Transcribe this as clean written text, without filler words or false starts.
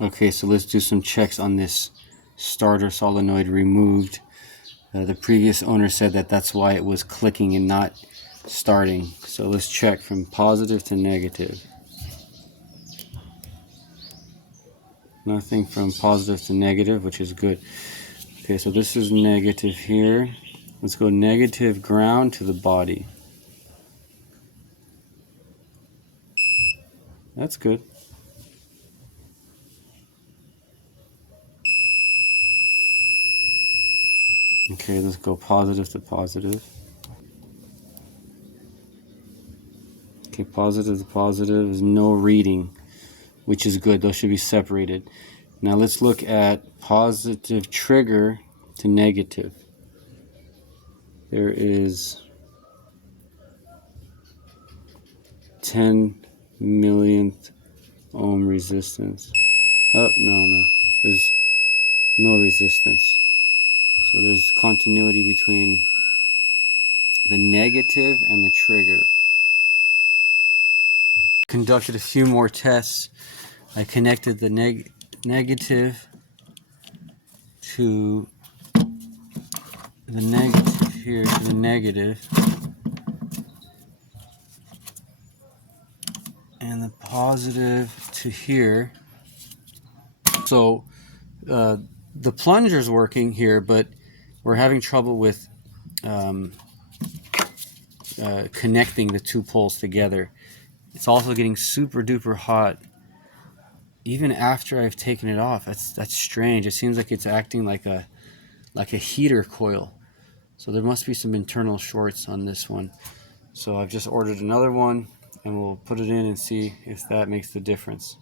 Okay, so let's do some checks on this starter solenoid removed. The previous owner said that that's why it was clicking and not starting. So let's check from positive to negative. Nothing from positive to negative, which is good. Okay, so this is negative here. Let's go negative ground to the body. That's good. Okay, let's go positive to positive. Okay, positive to positive is no reading, which is good. Those should be separated. Now let's look at positive trigger to negative. There is 10 millionth ohm resistance. Oh, no. There's no resistance. So there's continuity between the negative and the trigger. Conducted a few more tests. I connected the negative to the negative here to the negative, and the positive to here. So the plunger's working here, but we're having trouble with connecting the two poles together. It's also getting super duper hot even after I've taken it off. That's strange. It seems like it's acting like a heater coil. So there must be some internal shorts on this one. So I've just ordered another one, and we'll put it in and see if that makes the difference.